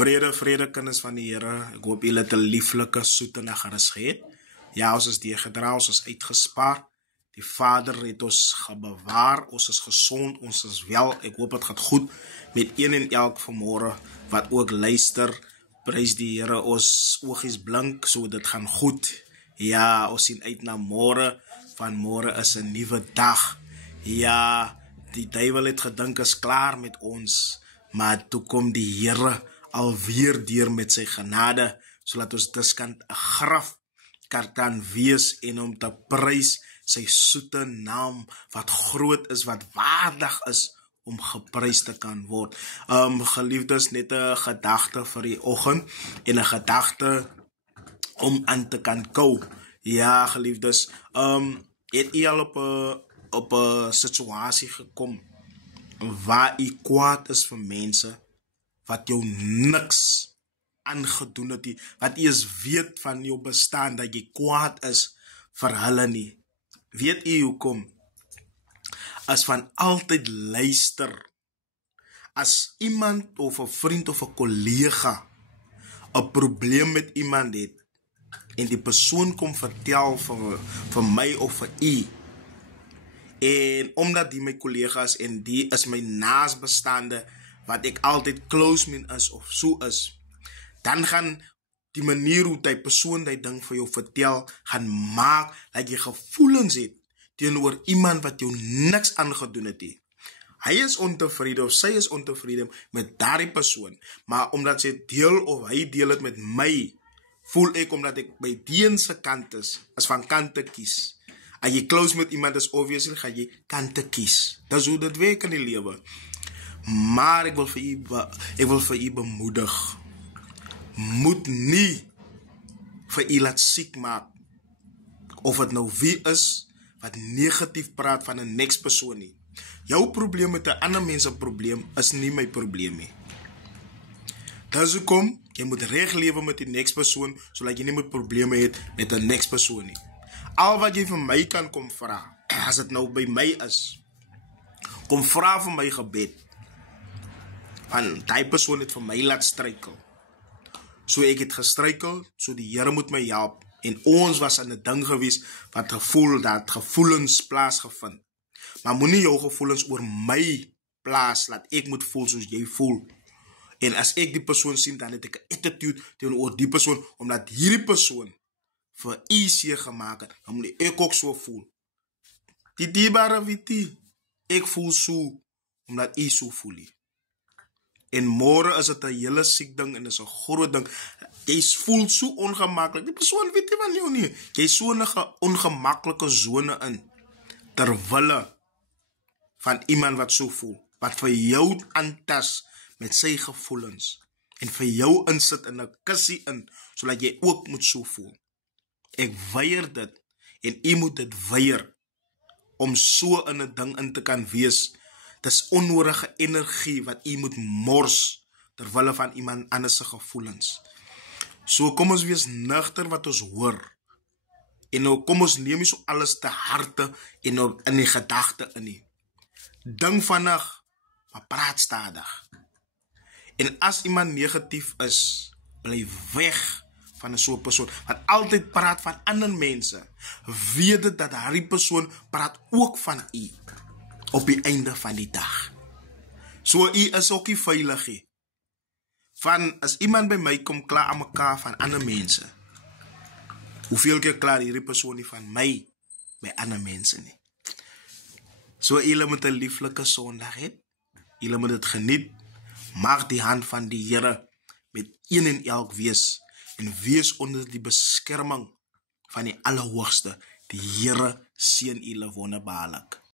Vrede kinders van die Here. Ek hoop julle het 'n lieflike soete nag gerus gehad. Ja, ons is deurgedra, ons is uitgespaar. Die Vader het ons gebewaar, ons is gesond, ons is wel. Ek hoop dit gaan goed met een en elk vanmôre wat ook luister. Prys die Here, ons oogies blink, so dit gaan goed. Ja, ons sien uit na môre, van môre is 'n nuwe dag. Ja, die duiwel het gedink is klaar met ons, maar toe kom die Here alweer deur met sy genade, sodat ons dus kan 'n graf kan wees en om te prys sy soete naam, wat groot is, wat waardig is om geprys te kan word. Geliefdes, net 'n gedagte vir die oggend en 'n gedagte om aan te kan kou. Ja, geliefdes, het u al op 'n situasie gekom waar u kwaad is vir mense wat jou niks aangedoen het, wat u eens weet van jou bestaan, dat jy kwaad is vir hulle nie. Weet u hoekom? As van altyd luister, as iemand of 'n vriend of 'n kollega 'n probleem met iemand het, en die persoon kom vertel vir my of vir u, en omdat die my kollegas en die is my naasbestaande, wat ek altyd close min is of so is, dan gaan die manier hoe die persoon die ding vir jou vertel, gaan maak dat jy gevoelens het teenoor iemand wat jou niks aangedoen het nie. Hy is ontevrede of sy is ontevrede met daardie persoon, maar omdat sy deel of hy deel het met my, voel ek omdat ek by die se kant is, as van kant te kies. As jy close met iemand is, obviously gaan jy kant te kies. Dis hoe dit werk in die lewe. Maar ek wil vir u bemoedig. Moet nie vir u laat siek maak, of het nou wie is wat negatief praat van 'n next persoon nie. Jou probleem met 'n ander mens se probleem is nie my probleem nie. Dis hoekom jy moet reg lewe met die next persoon, sodat jy nie met probleme het met 'n next persoon nie. Al wat jy vir my kan kom vra, as dit nou by my is, kom vra vir my gebed. Want die persoon het vir my laat struikel. So ek het gestruikel, so die Here moet my help. En ons was in 'n ding gewees wat gevoelens plaasgevind. Maar moenie jou gevoelens oor my plaas, laat ek moet voel soos jy voel. En as ek die persoon sien, dan het ek 'n attitude teenoor die persoon, omdat hierdie persoon vir u seer gemaak het, dan moet ek ook so voel. Die dierbare weet, ek voel so, omdat u so voel. En môre is dit 'n hele siek ding en is 'n groot ding. Jy voel so ongemaklik. Die persoon weet nie van jou nie. Jy is so 'n ongemaklike sone in, terwille van iemand wat so voel, wat vir jou aantas met sy gevoelens, en vir jou insit in 'n kussie in, sodat jy ook moet so voel. Ek weier dit, en u moet dit weier, om so in 'n ding in te kan wees. Dis onnodige energie wat u moet mors, terwille van iemand anders se gevoelens. So kom ons wees nugter wat ons hoor, en nou kom ons neem nie so alles te harte en in die gedagte in nie. Dink vinnig, maar praat stadig. En as iemand negatief is, bly weg van 'n so 'n persoon, wat altyd praat van ander mense. Weet dit dat daardie persoon praat ook van u, op die einde van die dag. So u is ook nie veilig nie. Van as iemand by my kom klaar aan mekaar van ander mense, hoeveel keer klaar hierdie persoon nie van my by ander mense nie. So julle moet 'n lieflike Sondag hê. Julle moet dit geniet. Mag die hand van die Here met een en elk wees, en wees onder die beskerming van die Allerhoogste. Die Here seën julle wonderbaarlik.